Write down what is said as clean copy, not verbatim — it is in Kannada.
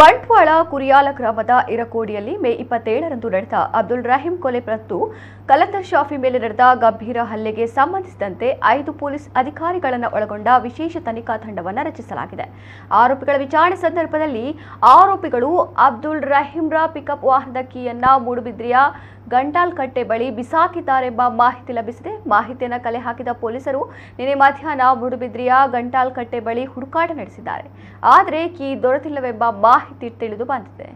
ಬಂಟ್ವಾಳ ಕುರಿಯಾಲ ಗ್ರಾಮದ ಇರಕೋಡಿಯಲ್ಲಿ ಮೇ 27ರಂದು ನಡೆದ ಅಬ್ದುಲ್ ರಹೀಂ ಕೊಲೆ ಮತ್ತು ಕಲಂದರ್ ಶಾಫಿ ಮೇಲೆ ನಡೆದ ಗಂಭೀರ ಹಲ್ಲೆಗೆ ಸಂಬಂಧಿಸಿದಂತೆ 5 ಪೊಲೀಸ್ ಅಧಿಕಾರಿಗಳನ್ನು ಒಳಗೊಂಡ ವಿಶೇಷ ತನಿಖಾ ತಂಡವನ್ನು ರಚಿಸಲಾಗಿದೆ. ಆರೋಪಿಗಳ ವಿಚಾರಣೆ ಸಂದರ್ಭದಲ್ಲಿ ಆರೋಪಿಗಳು ಅಬ್ದುಲ್ ರಹೀಂರ ಪಿಕಪ್ ವಾಹನದ ಕೀಯನ್ನು ಮೂಡುಬಿದ್ರೆಯ ಗಂಟಾಲ್ಕಟ್ಟೆ ಬಳಿ ಬಿಸಾಕಿದ್ದಾರೆಂಬ ಮಾಹಿತಿ ಲಭಿಸಿದೆ. ಮಾಹಿತಿಯನ್ನು ಕಲೆ ಹಾಕಿದ ಪೊಲೀಸರು ನಿನ್ನೆ ಮಧ್ಯಾಹ್ನ ಮೂಡುಬಿದ್ರೆಯ ಗಂಟಾಲ್ಕಟ್ಟೆ ಬಳಿ ಹುಡುಕಾಟ ನಡೆಸಿದ್ದಾರೆ. ಆದರೆ ಕೀ ದೊರೆತಿಲ್ಲವೆಂಬ ಮಾಹಿತಿ ತಿಳಿದು ಬಂದಿದೆ.